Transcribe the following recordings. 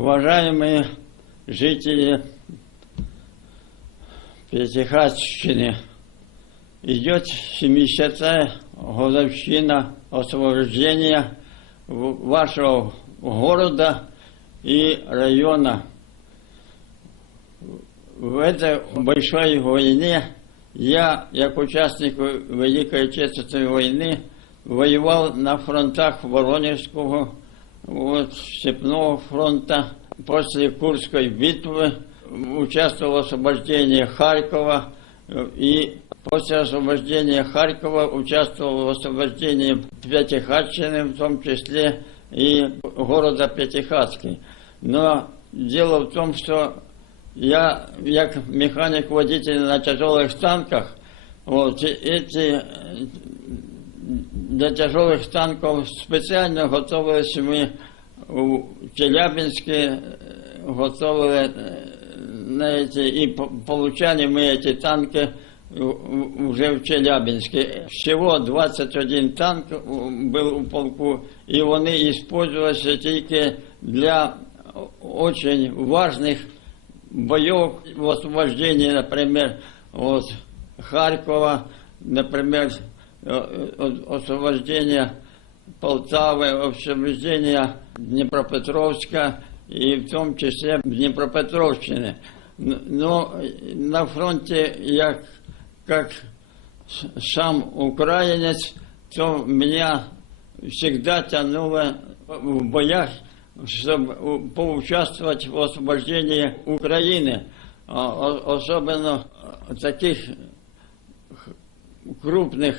Уважаемые жители Пятихатщины, идет 70-я годовщина освобождения вашего города и района. В этой большой войне я, как участник Великой Отечественной войны, воевал на фронтах Воронежского, вот, Степного фронта. После Курской битвы участвовал в освобождении Харькова и после освобождения Харькова участвовал в освобождении Пятихатщины, в том числе и города Пятихатский. Но дело в том, что я, как механик-водитель на тяжелых танках, вот, эти для тяжелых танков специально готовились мы в Челябинске, готовили знаете, и получали мы эти танки уже в Челябинске. Всего 21 танк был у полку, и они использовались только для очень важных боев в освобождении, например, от Харькова, например, освобождение Полтавы, освобождение Днепропетровска и в том числе Днепропетровщины. Но на фронте я как сам украинец, то меня всегда тянуло в боях, чтобы поучаствовать в освобождении Украины, а, особенно таких крупных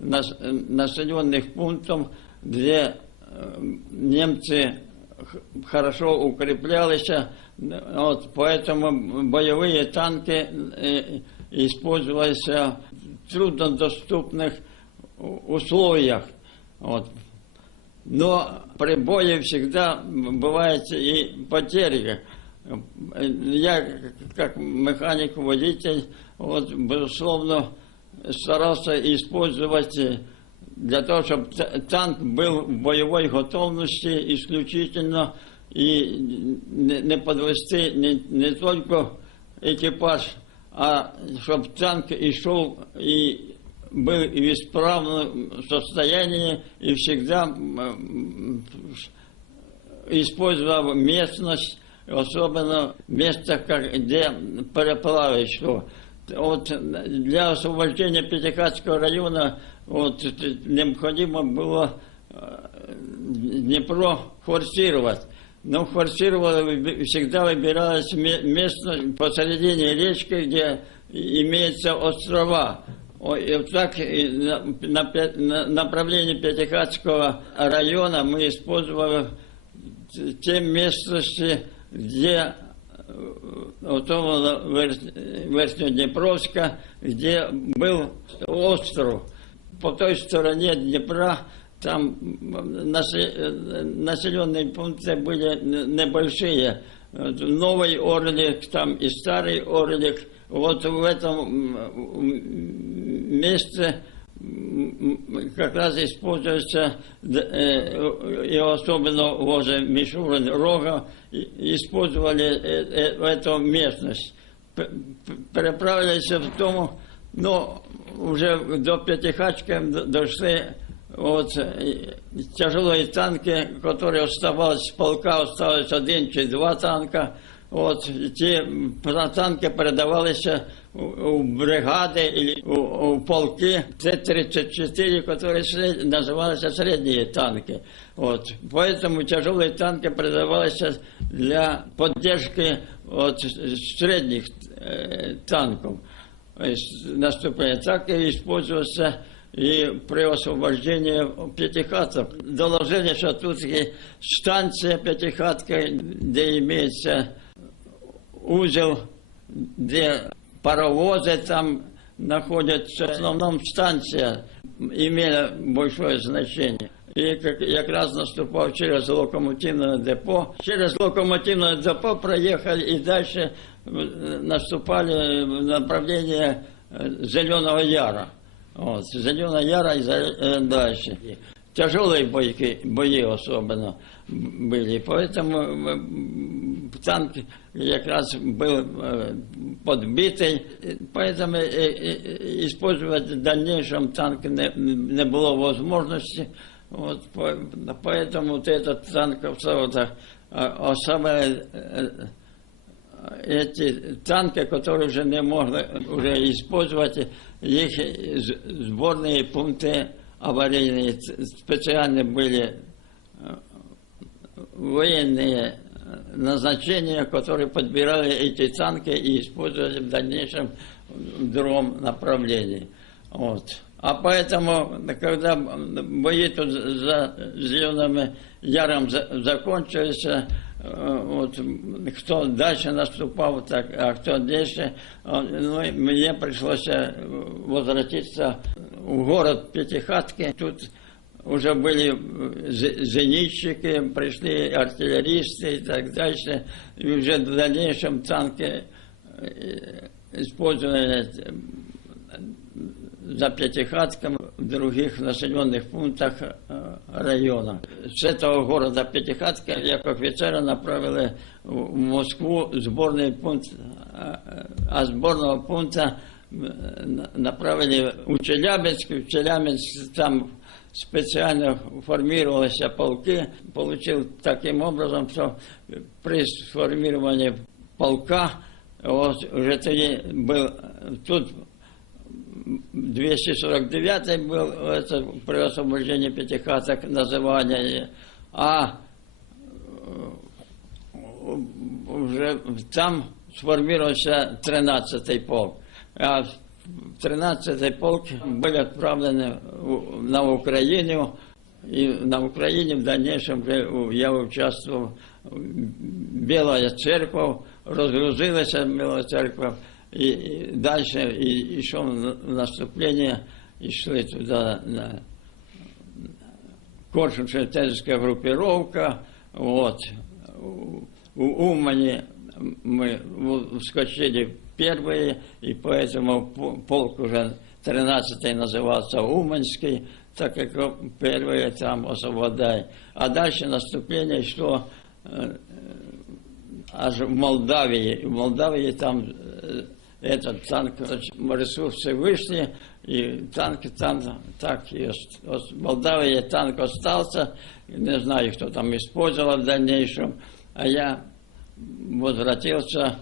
населенных пунктов, где э, немцы хорошо укреплялись, вот, поэтому боевые танки э, использовались в труднодоступных условиях. Вот. Но при бое всегда бывает и потери. Я, как механик-водитель, вот, безусловно, старался использовать для того, чтобы танк был в боевой готовности исключительно и не подвести не, не только экипаж, а чтобы танк и шел и был в исправном состоянии и всегда использовал местность, особенно место, где переплавить что вот для освобождения Пятихатского района вот, необходимо было э, Днепро форсировать. Но форсировало всегда выбиралось место посередине речки, где имеются острова. И вот так на, на, направлении Пятихатского района мы использовали те местности, где Готового Верхньоднепровска, где был остров. По той стороне Днепра там населенные пункты были небольшие. Новый Орлик, там и Старый Орлик. Вот в этом месте как раз используется, э, и особенно возле Мишурин Рога, использовали э, э, эту местность. Переправились в дому, но уже до Пятихачка дошли вот, тяжелые танки, которые оставались полка, осталось один чи два танка. Вот, ті танки передавались у бригади или у, у полки Т-34, которые назывались средние танки. Вот. Поэтому тяжелые танки передавались для поддержки вот, средних э, танков наступления. Так и использовался и при освобождении Пятихатов. Доложили, что тут станция Пятихатка, где имеется узел, где паровозы там находятся. В основном станция имела большое значение. И как, как раз наступал через локомотивное депо. Через локомотивное депо проехали и дальше э, наступали в направление э, Зеленого Яра. Вот, Зеленого Яра и э, дальше. тяжелые бойки, бои особенно были. Поэтому танк как раз был э, подбитый. Поэтому э, э, использовать в дальнейшем танк не, не было возможности. Вот, по- поэтому вот этот танк вот, а, э, эти танки, которые уже не могли уже использовать, их сборные пункты аварийные специально были э, военные э, назначения, которые подбирали эти танки и использовали в дальнейшем в другом направлении. Вот. А поэтому, когда бои тут за Зеленым Яром за- закончились, э, вот, кто дальше наступал, так, а кто дальше, э, ну, мне пришлось э, возвратиться в город Пятихатки. Тут уже были э, зе- зенитчики, пришли артиллеристы и так дальше. И уже в дальнейшем танки э, использовали э, за Пятихатком в других населенных пунктах э, района. С этого города Пятихатка я как офицера направили в Москву сборный пункт, э, а сборного пункта э, направили в Челябинск. В Челябинск там специально формировались полки. Получил таким образом, что при сформировании полка вот, уже тогда был тут 249 был, это при освобождении Пятихаток название, а э, уже там сформировался 13-й полк. А 13-й полк были отправлены в- на Украину, и на Украине в дальнейшем я участвовал в Белая церковь, разгрузилась Белая церковь, и, и дальше и, и в наступление, и шли туда на Коршун-Шептельская группировка, вот, у Умани мы в- вскочили первые, и поэтому по- полк уже 13-й назывался Уманский, так как первые там освободай. А дальше наступление шло э, аж в Молдавии. В Молдавии там э, этот танк, ресурсы вышли, и танк там так и в Молдавии танк остался, не знаю, кто там использовал в дальнейшем, а я возвратился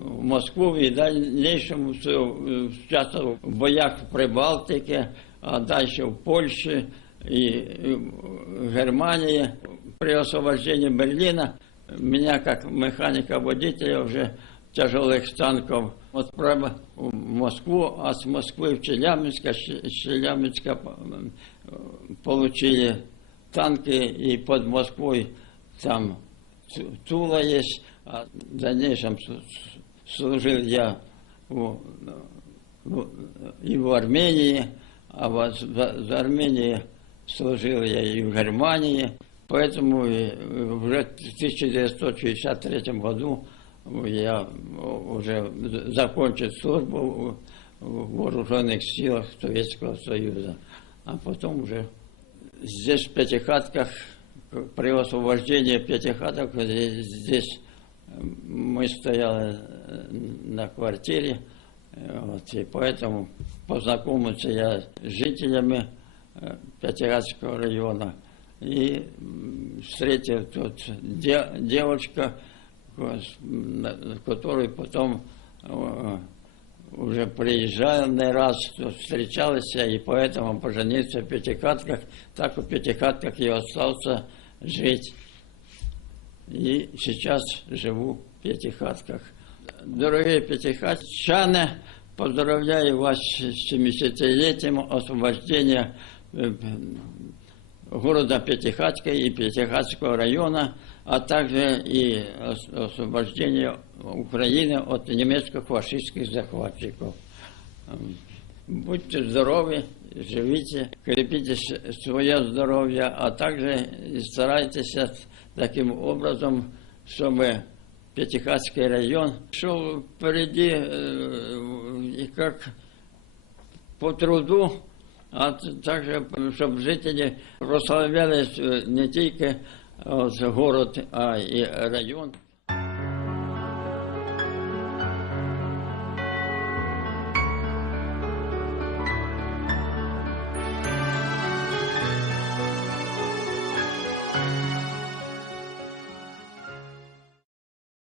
в Москву и в дальнейшем всё, э, участвовал в боях в Прибалтике, а дальше в Польше и и в Германии. При освобождении Берлина меня как механика-водителя уже тяжелых танков отправили в Москву, а с Москвы в Челябинск, а с Челябинска э, получили танки и под Москвой там Ту- Тула есть, а в дальнейшем слу- служил я в- в- и в Армении, а в, в- в Армении служил я и в Германии, поэтому уже в 1963 году я уже закончил службу в вооруженных силах Советского Союза, а потом уже здесь в Пятихатках, при освобождении Пятихаток, здесь мы стояли э, на квартире, э, вот, и поэтому познакомился я с жителями э, Пятихатского района и встретил тут де- девочка, которой потом уже приезжал не раз, встречалась, и поэтому поженился в Пятихатках. Так в Пятихатках я остался жить. И сейчас живу в Пятихатках. Дорогие пятихатчане, поздравляю вас с 70-летием освобождения э, города Пятихатка и Пятихатского района, а также и ос- освобождения Украины от немецких фашистских захватчиков. Будьте здоровы, живите, крепите свое здоровье, а также старайтесь таким образом, чтобы Пятихатский район шел впереди и как по труду а т- також, щоб жителі прославлялись е, не тільки от, город, а й район.